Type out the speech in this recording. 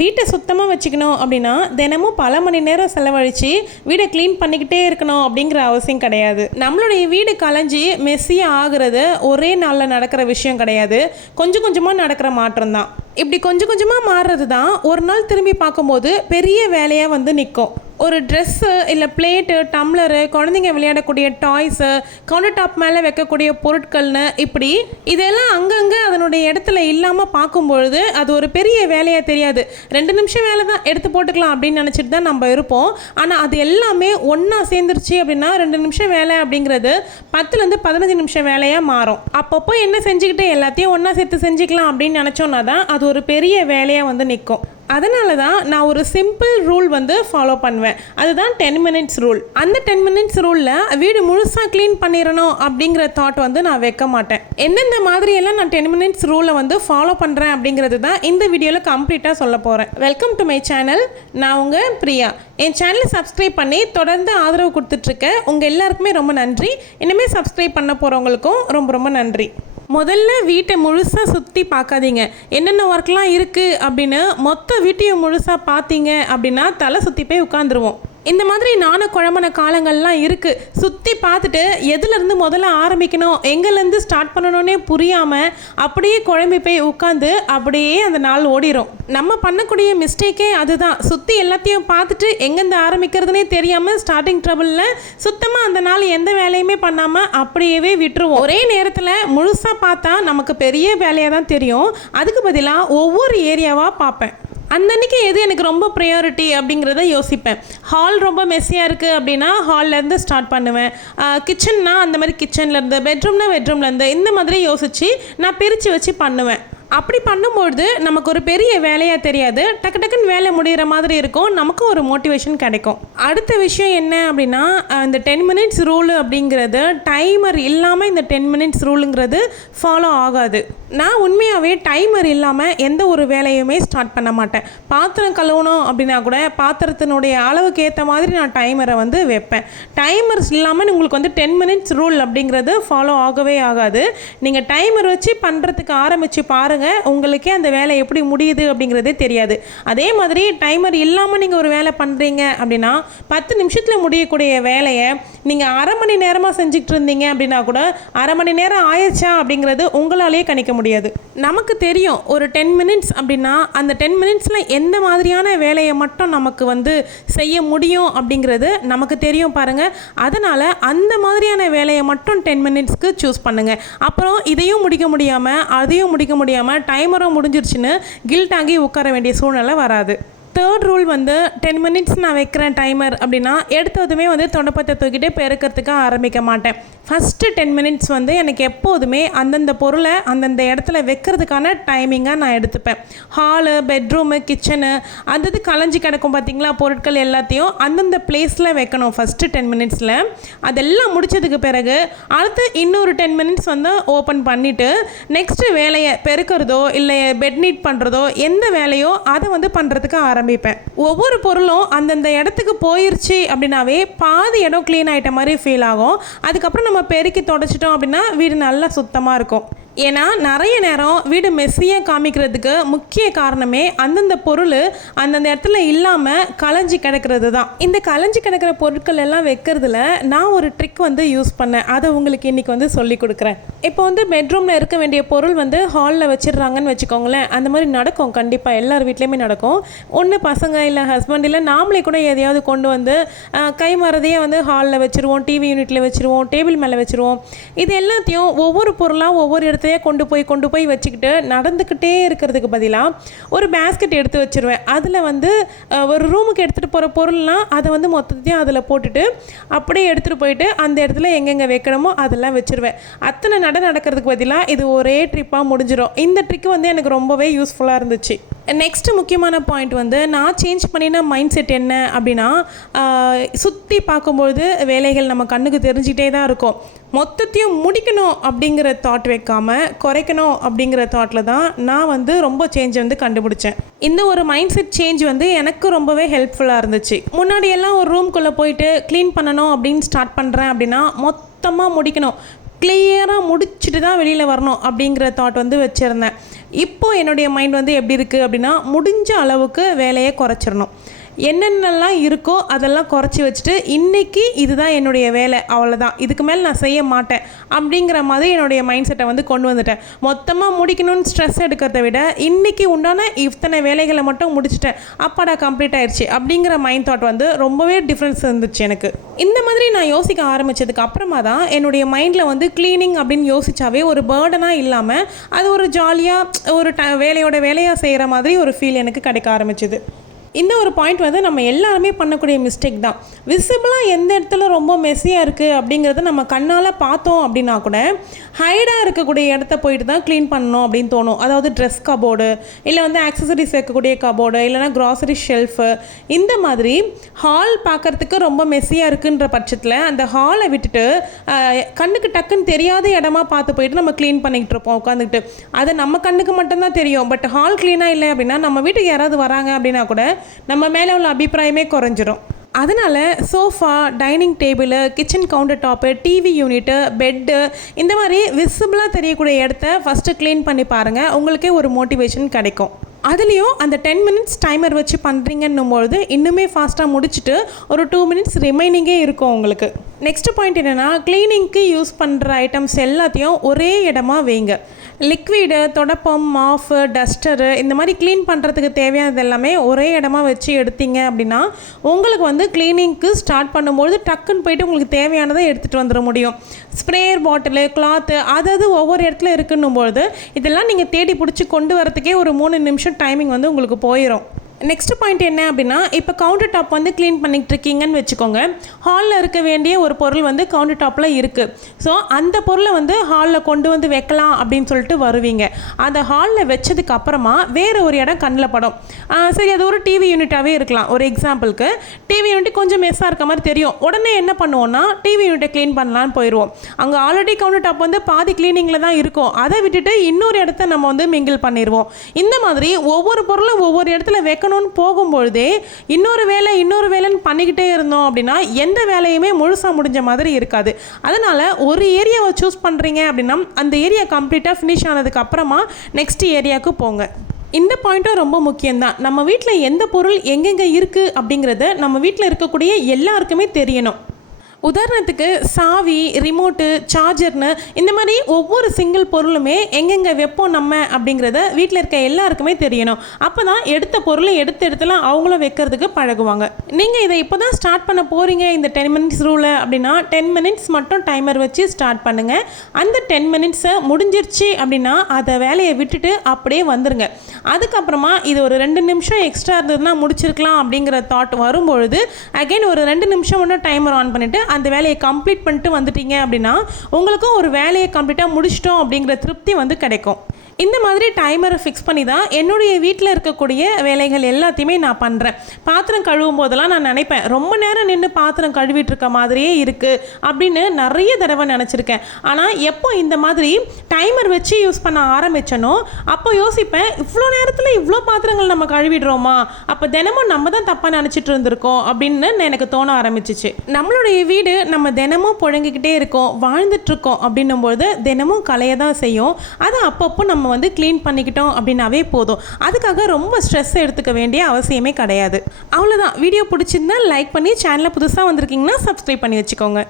வீட்டை சுத்தமாக வச்சுக்கணும் அப்படின்னா தினமும் பல மணி நேரம் செலவழித்து வீடை க்ளீன் பண்ணிக்கிட்டே இருக்கணும் அப்படிங்கிற அவசியம் கிடையாது. நம்மளுடைய வீடு கலைஞ்சி மெஸ்ஸியாக ஆகிறது ஒரே நாளில் நடக்கிற விஷயம் கிடையாது. கொஞ்சம் கொஞ்சமாக நடக்கிற மாற்றம் தான். இப்படி கொஞ்சம் கொஞ்சமாக மாறுறது தான் ஒரு நாள் திரும்பி பார்க்கும்போது பெரிய வேலையாக வந்து நிற்கும். ஒரு ட்ரெஸ்ஸு இல்லை பிளேட்டு, டம்ளரு, குழந்தைங்க விளையாடக்கூடிய டாய்ஸு, கவுண்டர் டாப் மேலே வைக்கக்கூடிய பொருட்கள்னு இப்படி இதெல்லாம் அங்கங்கே அதனுடைய இடத்துல இல்லாமல் பார்க்கும்பொழுது அது ஒரு பெரிய வேலையாக தெரியாது. 2 நிமிஷம் வேலை தான், எடுத்து போட்டுக்கலாம் அப்படின்னு நினச்சிட்டு தான் நம்ம இருப்போம். ஆனால் அது எல்லாமே ஒன்றா சேர்ந்துருச்சு அப்படின்னா 2 நிமிஷம் வேலை அப்படிங்கிறது 10லேருந்து 15 நிமிஷம் வேலையாக மாறும். அப்பப்போ என்ன செஞ்சுக்கிட்டு எல்லாத்தையும் ஒன்றா சேர்த்து செஞ்சுக்கலாம் அப்படின்னு நினச்சோன்னா தான் அது ஒரு பெரிய வேலையாக வந்து நிற்கும். அதனால தான் நான் ஒரு சிம்பிள் ரூல் வந்து ஃபாலோ பண்ணுவேன். அதுதான் 10 மினிட்ஸ் ரூல். அந்த 10 மினிட்ஸ் ரூலில் வீடு முழுசாக க்ளீன் பண்ணிடணும் அப்படிங்கிற தாட் வந்து நான் வைக்க மாட்டேன். எந்தெந்த மாதிரியெல்லாம் நான் 10 மினிட்ஸ் ரூலை வந்து ஃபாலோ பண்ணுறேன் அப்படிங்கிறது தான் இந்த வீடியோவில் கம்ப்ளீட்டாக சொல்ல போகிறேன். Welcome to my channel. நான் உங்கள் பிரியா. என் சேனலை சப்ஸ்கிரைப் பண்ணி தொடர்ந்து ஆதரவு கொடுத்துட்ருக்கேன். உங்கள் எல்லாருக்குமே ரொம்ப நன்றி. இனிமேல் சப்ஸ்கிரைப் பண்ண போகிறவங்களுக்கும் ரொம்ப ரொம்ப நன்றி. முதல்ல வீட்டை முழுசாக சுற்றி பார்க்காதீங்க. என்னென்ன ஒர்க்லாம் இருக்குது அப்படின்னு மொத்த வீட்டையும் முழுசாக பார்த்தீங்க அப்படின்னா தலை சுற்றி போய் உட்காந்துருவோம். இந்த மாதிரி நானும் குழம்புன காலங்கள்லாம் இருக்குது. சுற்றி பார்த்துட்டு எதுலேருந்து முதல்ல ஆரம்பிக்கணும், எங்கேருந்து ஸ்டார்ட் பண்ணணுன்னே புரியாமல் அப்படியே குழம்பி போய் உட்காந்து அப்படியே அந்த நாள் ஓடிடும். நம்ம பண்ணக்கூடிய மிஸ்டேக்கே அதுதான். சுற்றி எல்லாத்தையும் பார்த்துட்டு எங்கேருந்து ஆரம்பிக்கிறதுனே தெரியாமல் ஸ்டார்டிங் ட்ரபிளில் சுத்தமாக அந்த நாள் எந்த வேலையுமே பண்ணாமல் அப்படியே விட்டுருவோம். ஒரே நேரத்தில் முழுசாக பார்த்தா நமக்கு பெரிய வேலையாக தான் தெரியும். அதுக்கு பதிலாக ஒவ்வொரு ஏரியாவாக பார்ப்பேன். அன்னன்னைக்கு எது எனக்கு ரொம்ப ப்ரையாரிட்டி அப்படிங்கிறத யோசிப்பேன். ஹால் ரொம்ப மெஸ்ஸியாக இருக்குது அப்படின்னா ஹால்லேருந்து ஸ்டார்ட் பண்ணுவேன். கிச்சன்னா அந்த மாதிரி கிச்சன்லேருந்து, பெட்ரூம்னா பெட்ரூம்லேருந்து, இந்த மாதிரி யோசித்து நான் பிரித்து வச்சு பண்ணுவேன். அப்படி பண்ணும்பொழுது நமக்கு ஒரு பெரிய வேலையாக தெரியாது. டக்கு டக்குன்னு வேலை முடிகிற மாதிரி இருக்கும். நமக்கும் ஒரு மோட்டிவேஷன் கிடைக்கும். அடுத்த விஷயம் என்ன அப்படின்னா, இந்த 10 மினிட்ஸ் ரூலு அப்படிங்கிறது டைமர் இல்லாமல் இந்த 10 மினிட்ஸ் ரூலுங்கிறது ஃபாலோ ஆகாது. நான் உண்மையாகவே டைமர் இல்லாமல் எந்த ஒரு வேலையுமே ஸ்டார்ட் பண்ண மாட்டேன். பாத்திரம் கழுவணும் அப்படின்னா கூட பாத்திரத்தினுடைய அளவுக்கு ஏற்ற மாதிரி நான் டைமரை வந்து வைப்பேன். டைமர்ஸ் இல்லாமல் உங்களுக்கு வந்து 10 மினிட்ஸ் ரூல் அப்படிங்கிறது ஃபாலோ ஆகவே ஆகாது. நீங்கள் டைமர் வச்சு பண்ணுறதுக்கு ஆரம்பித்து பாருங்கள், உங்களுக்கே அந்த வேலை எப்படி முடியுது அப்படிங்கிறதே தெரியாது. அதே மாதிரி டைமர் இல்லாமல் நீங்கள் ஒரு வேலை பண்ணுறீங்க அப்படின்னா 10 நிமிஷத்தில் முடியக்கூடிய வேலையை நீங்கள் அரை மணி நேரமாக செஞ்சுக்கிட்டு இருந்தீங்க அப்படின்னா கூட அரை மணி நேரம் ஆயிடுச்சா அப்படிங்கிறது உங்களாலேயே கணிக்க முடியாது. நமக்கு தெரியும் ஒரு 10 மினிட்ஸ் அப்படின்னா அந்த 10 மினிட்ஸில் எந்த மாதிரியான வேலையை மட்டும் நமக்கு வந்து செய்ய முடியும் அப்படிங்கிறது நமக்கு தெரியும் பாருங்கள். அதனால் அந்த மாதிரியான வேலையை மட்டும் 10 மினிட்ஸ்க்கு சூஸ் பண்ணுங்கள். அப்புறம் இதையும் முடிக்க முடியாமல் அதையும் முடிக்க முடியாமல் டைமரும் முடிஞ்சிருச்சுன்னு கில்ட் ஆகி உட்கார வேண்டிய சூழ்நிலை வராது. தேர்ட் ரூல் வந்து 10 மினிட்ஸ் நான் வைக்கிறேன் டைமர் அப்படின்னா எடுத்ததுமே வந்து தொடப்பத்தை தூக்கிட்டு பெருக்கிறதுக்கு ஆரம்பிக்க மாட்டேன். ஃபஸ்ட்டு 10 மினிட்ஸ் வந்து எனக்கு எப்போதுமே அந்தந்த பொருளை அந்தந்த இடத்துல வைக்கிறதுக்கான டைமிங்காக நான் எடுத்துப்பேன். ஹாலு, பெட்ரூமு, கிச்சனு அது கலைஞ்சி கிடக்கும் பார்த்திங்களா, பொருட்கள் எல்லாத்தையும் அந்தந்த பிளேஸில் வைக்கணும் ஃபஸ்ட்டு 10 மினிட்ஸில். அதெல்லாம் முடித்ததுக்கு பிறகு அடுத்து இன்னொரு 10 மினிட்ஸ் வந்து ஓப்பன் பண்ணிவிட்டு நெக்ஸ்ட்டு வேலையை பெருக்கிறதோ இல்லை பெட் நீட் பண்ணுறதோ எந்த வேலையோ அதை வந்து பண்ணுறதுக்கு ஆரம்பிப்பேன். ஒவ்வொரு பொருளும் அந்தந்த இடத்துக்கு போயிருச்சு அப்படின்னாவே பாதி இடம் க்ளீன் ஆகிட்ட மாதிரி ஃபீல் ஆகும். அதுக்கப்புறம் நம்ம பெருக்கி தொடச்சிட்டோம் அப்படின்னா வீடு நல்லா சுத்தமாக இருக்கும். ஏன்னா நிறைய நேரம் வீடு மெஸ்ஸியாக காமிக்கிறதுக்கு முக்கிய காரணமே அந்தந்த பொருள் அந்தந்த இடத்துல இல்லாமல் கலைஞ்சி கிடக்கிறது தான். இந்த கலைஞ்சி கிடக்கிற பொருட்கள் எல்லாம் வைக்கிறதுல நான் ஒரு ட்ரிக் வந்து யூஸ் பண்ணேன். அதை உங்களுக்கு இன்றைக்கி வந்து சொல்லி கொடுக்குறேன். இப்போ வந்து பெட்ரூமில் இருக்க வேண்டிய பொருள் வந்து ஹாலில் வச்சிடுறாங்கன்னு வச்சுக்கோங்களேன். அந்த மாதிரி நடக்கும், கண்டிப்பாக எல்லார் வீட்லேயுமே நடக்கும். ஒன்று பசங்க இல்லை ஹஸ்பண்ட் இல்லை நாமளே கூட எதையாவது கொண்டு வந்து கை மறதையே வந்து ஹாலில் வச்சுருவோம், டிவி யூனிட்டில் வச்சுருவோம், டேபிள் மேலே வச்சுருவோம். இது எல்லாத்தையும் ஒவ்வொரு பொருளாக ஒவ்வொரு இடத்துல கொண்டு போய் வச்சுக்கிட்டு நடந்துக்கிட்டே இருக்கிறதுக்கு பதிலாக ஒரு பேஸ்கெட் எடுத்து வச்சுருவேன். அதில் வந்து ஒரு ரூமுக்கு எடுத்துகிட்டு போகிற பொருள்லாம் அதை வந்து மொத்தத்தையும் அதில் போட்டுட்டு அப்படியே எடுத்துகிட்டு போயிட்டு அந்த இடத்துல எங்கெங்கே வைக்கணுமோ அதெல்லாம் வச்சுருவேன். அத்தனை நடக்கிறதுக்கு பதிலாக இது ஒரே ட்ரிப்பாக முடிஞ்சிடும். இந்த ட்ரிக்கு வந்து எனக்கு ரொம்பவே யூஸ்ஃபுல்லாக இருந்துச்சு. நெக்ஸ்ட்டு முக்கியமான பாயிண்ட் வந்து நான் சேஞ்ச் பண்ணின மைண்ட் செட் என்ன அப்படின்னா, சுற்றி பார்க்கும்பொழுது வேலைகள் நம்ம கண்ணுக்கு தெரிஞ்சிட்டே தான் இருக்கும். மொத்தத்தையும் முடிக்கணும் அப்படிங்கிற தாட் வைக்காமல் குறைக்கணும் அப்படிங்கிற தாட்டில் தான் நான் வந்து ரொம்ப சேஞ்சை வந்து கண்டுபிடிச்சேன். இந்த ஒரு மைண்ட் செட் சேஞ்ச் வந்து எனக்கு ரொம்பவே ஹெல்ப்ஃபுல்லாக இருந்துச்சு. முன்னாடியெல்லாம் ஒரு ரூம்குள்ளே போயிட்டு க்ளீன் பண்ணணும் அப்படின்னு ஸ்டார்ட் பண்ணுறேன் அப்படின்னா மொத்தமாக முடிக்கணும், கிளியராக முடிச்சுட்டு தான் வெளியில் வரணும் அப்படிங்கிற தாட் வந்து வச்சுருந்தேன். இப்போது என்னுடைய மைண்ட் வந்து எப்படி இருக்குது அப்படின்னா, முடிஞ்ச அளவுக்கு வேலையை குறைச்சிடணும். என்னென்னலாம் இருக்கோ அதெல்லாம் குறைச்சி வச்சுட்டு, இன்றைக்கி இதுதான் என்னுடைய வேலை, அவ்வளோதான், இதுக்கு மேலே நான் செய்ய மாட்டேன் அப்படிங்கிற மாதிரி என்னுடைய மைண்ட் செட்டை வந்து கொண்டு வந்துட்டேன். மொத்தமாக முடிக்கணும்னு ஸ்ட்ரெஸ் எடுக்கிறத விட, இன்றைக்கி உண்டான இத்தனை வேலைகளை மட்டும் முடிச்சிட்டேன், அப்பாடா கம்ப்ளீட் ஆயிடுச்சு அப்படிங்கிற மைண்ட் தாட் வந்து ரொம்பவே டிஃப்ரென்ஸ் இருந்துச்சு எனக்கு. இந்த மாதிரி நான் யோசிக்க ஆரம்பித்ததுக்கு அப்புறமா தான் என்னுடைய மைண்டில் வந்து க்ளீனிங் அப்படின்னு யோசிச்சாவே ஒரு பேர்டனாக இல்லாமல் அது ஒரு ஜாலியாக ஒரு வேலையாக செய்கிற மாதிரி ஒரு ஃபீல் எனக்கு கிடைக்க ஆரம்பிச்சிது. இந்த ஒரு பாயிண்ட் வந்து நம்ம எல்லாருமே பண்ணக்கூடிய மிஸ்டேக் தான். விசிபிளாக எந்த இடத்துல ரொம்ப மெஸ்ஸியாக இருக்குது அப்படிங்கிறத நம்ம கண்ணால் பார்த்தோம் அப்படின்னா கூட, ஹைடாக இருக்கக்கூடிய இடத்த போயிட்டு தான் க்ளீன் பண்ணணும் அப்படின்னு தோணும். அதாவது ட்ரெஸ் கபோர்டு, இல்லை வந்து ஆக்சசரிஸ் வைக்கக்கூடிய கபோர்டு, இல்லைனா க்ராசரி ஷெல்ஃபு, இந்த மாதிரி ஹால் பார்க்குறதுக்கு ரொம்ப மெஸ்ஸியாக இருக்குன்ற பட்சத்தில் அந்த ஹாலை விட்டுட்டு கண்ணுக்கு டக்குன்னு தெரியாத இடமா பார்த்து போயிட்டு நம்ம க்ளீன் பண்ணிக்கிட்டு இருப்போம் உட்காந்துக்கிட்டு. அது நம்ம கண்ணுக்கு மட்டும்தான் தெரியும். பட் ஹால் க்ளீனாக இல்லை அப்படின்னா, நம்ம வீட்டுக்கு யாராவது வராங்க அப்படின்னா கூட நம்ம மேலே உள்ள அபிப்பிராயமே குறைஞ்சிரும். அதனால் sofa, dining table, kitchen counter top, TV unit, bed, இந்த மாதிரி விசிபிளாக தெரியக்கூடிய இடத்த ஃபஸ்ட்டு க்ளீன் பண்ணி பாருங்கள். உங்களுக்கே ஒரு மோட்டிவேஷன் கிடைக்கும். அதுலேயும் அந்த 10 மினிட்ஸ் டைமர் வச்சு பண்ணுறீங்கன்னும்பொழுது இன்னுமே ஃபாஸ்ட்டாக முடிச்சுட்டு ஒரு 2 மினிட்ஸ் ரிமைனிங்கே இருக்கும் உங்களுக்கு. நெக்ஸ்ட் பாயிண்ட் என்னென்னா, க்ளீனிங்க்கு யூஸ் பண்ணுற ஐட்டம்ஸ் எல்லாத்தையும் ஒரே இடமா வைங்க. லிக்விடு, தொடப்பம், மாஃபு, டஸ்டரு, இந்த மாதிரி க்ளீன் பண்ணுறதுக்கு தேவையானது எல்லாமே ஒரே இடமா வச்சு எடுத்தீங்க அப்படின்னா, உங்களுக்கு வந்து க்ளீனிங்க்கு ஸ்டார்ட் பண்ணும்போது டக்குன்னு போய்ட்டு உங்களுக்கு தேவையானதை எடுத்துகிட்டு வந்துட முடியும். ஸ்ப்ரேயர் பாட்டிலு, கிளாத்து, அதாவது ஒவ்வொரு இடத்துல இருக்குன்னும்பொழுது இதெல்லாம் நீங்கள் தேடி பிடிச்சி கொண்டு வரத்துக்கே ஒரு 3 நிமிஷம் டைமிங் வந்து உங்களுக்கு போயிடும். நெக்ஸ்ட் பாயிண்ட் என்ன அப்படின்னா, இப்போ கவுண்டர் டாப் வந்து க்ளீன் பண்ணிகிட்டு இருக்கீங்கன்னு வச்சுக்கோங்க. ஹாலில் இருக்க வேண்டிய ஒரு பொருள் வந்து கவுண்டர் டாப்பில் இருக்குது. ஸோ அந்த பொருளை வந்து ஹாலில் கொண்டு வந்து வைக்கலாம் அப்படின்னு சொல்லிட்டு வருவீங்க. அந்த ஹாலில் வச்சதுக்கு அப்புறமா வேறு ஒரு இடம் கண்ணில் படும். சரி, அது ஒரு டிவி யூனிட்டாகவே இருக்கலாம். ஒரு எக்ஸாம்பிளுக்கு டிவி யூனிட் கொஞ்சம் மெஸ்ஸாக இருக்க மாதிரி தெரியும். உடனே என்ன பண்ணுவோன்னா, டிவி யூனிட்டை க்ளீன் பண்ணலான்னு போயிடுவோம். அங்கே ஆல்ரெடி கவுண்டர் டாப் வந்து பாதி க்ளீனிங்கில் தான் இருக்கும். அதை விட்டுட்டு இன்னொரு இடத்த நம்ம வந்து மிங்கிள் பண்ணிடுவோம். இந்த மாதிரி ஒவ்வொரு பொருளும் ஒவ்வொரு இடத்துல வைக்கணும் போகும்பொழுதே இன்னொரு வேலைன்னு பண்ணிக்கிட்டே இருந்தோம் அப்படின்னா எந்த வேலையுமே முழுசாக முடிஞ்ச மாதிரி இருக்காது. அதனால் ஒரு ஏரியாவை சூஸ் பண்ணுறீங்க அப்படின்னா அந்த ஏரியா கம்ப்ளீட்டாக ஃபினிஷ் ஆனதுக்கு அப்புறமா நெக்ஸ்ட் ஏரியாவுக்கு போங்க. இந்த பாயிண்ட்டும் ரொம்ப முக்கியம்தான். நம்ம வீட்டில் எந்த பொருள் எங்கெங்கே இருக்குது அப்படிங்கிறது நம்ம வீட்டில் இருக்கக்கூடிய எல்லாருக்குமே தெரியணும். உதாரணத்துக்கு சாவி, ரிமோட்டு, சார்ஜர்னு இந்த மாதிரி ஒவ்வொரு சிங்கிள் பொருளுமே எங்கெங்கே வைப்போம் நம்ம அப்படிங்கிறத வீட்டில் இருக்க எல்லாருக்குமே தெரியணும். அப்போ தான் எடுத்த பொருளை எடுத்துலாம் அவங்களும் வைக்கிறதுக்கு பழகுவாங்க. நீங்கள் இதை இப்போ தான் ஸ்டார்ட் பண்ண போகிறீங்க இந்த 10 மினிட்ஸ் ரூலை அப்படின்னா 10 மினிட்ஸ் மட்டும் டைமர் வச்சு ஸ்டார்ட் பண்ணுங்கள். அந்த 10 மினிட்ஸை முடிஞ்சிருச்சு அப்படின்னா அதை வேலையை விட்டுட்டு அப்படியே வந்துடுங்க. அதுக்கப்புறமா இது ஒரு 2 நிமிஷம் எக்ஸ்ட்ரா இருந்ததுன்னா முடிச்சிருக்கலாம் அப்படிங்கிற தாட் வரும்பொழுது அகைன் ஒரு 2 நிமிஷம் மட்டும் டைமர் ஆன் பண்ணிவிட்டு அந்த வேலையை கம்ப்ளீட் பண்ணிட்டு வந்துட்டீங்க அப்படின்னா உங்களுக்கும் ஒரு வேலையை கம்ப்ளீட்டாக முடிச்சிட்டோம் அப்படிங்கிற திருப்தி வந்து கிடைக்கும். இந்த மாதிரி டைமரை ஃபிக்ஸ் பண்ணி தான் என்னுடைய வீட்டில் இருக்கக்கூடிய வேலைகள் எல்லாத்தையுமே நான் பண்ணுறேன். பாத்திரம் கழுவும் போதெல்லாம் நான் நினைப்பேன், ரொம்ப நேரம் நின்று பாத்திரம் கழுவிட்டு இருக்க மாதிரியே இருக்குது அப்படின்னு நிறைய தடவை நினச்சிருக்கேன். ஆனால் எப்போ இந்த மாதிரி டைமர் வச்சு யூஸ் பண்ண ஆரம்பித்தனோ அப்போ யோசிப்பேன், இவ்வளோ நேரத்தில் இவ்வளோ பாத்திரங்கள் நம்ம கழுவிடுறோமா, அப்போ தினமும் நம்ம தான் தப்பாக நினச்சிட்டு இருந்திருக்கோம் அப்படின்னு எனக்கு தோண ஆரம்பிச்சிச்சு. நம்மளுடைய வீடு நம்ம தினமும் புழங்கிக்கிட்டே இருக்கோம், வாழ்ந்துட்டுருக்கோம் அப்படின்னும்போது தினமும் கலைய தான் செய்யும். அதை அப்பப்போ நம்ம வந்து க்ளீன் பண்ணிக்கிட்டோம் அப்படின்னாவே போதும். அதுக்காக ரொம்ப ஸ்ட்ரெஸ் எடுத்துக்க வேண்டிய அவசியமே கிடையாது. அவ்வளோதான். வீடியோ பிடிச்சிருந்தா லைக் பண்ணி, சேனலை புதுசாக வந்திருக்கீங்கன்னா சப்ஸ்கிரைப் பண்ணி வச்சுக்கோங்க.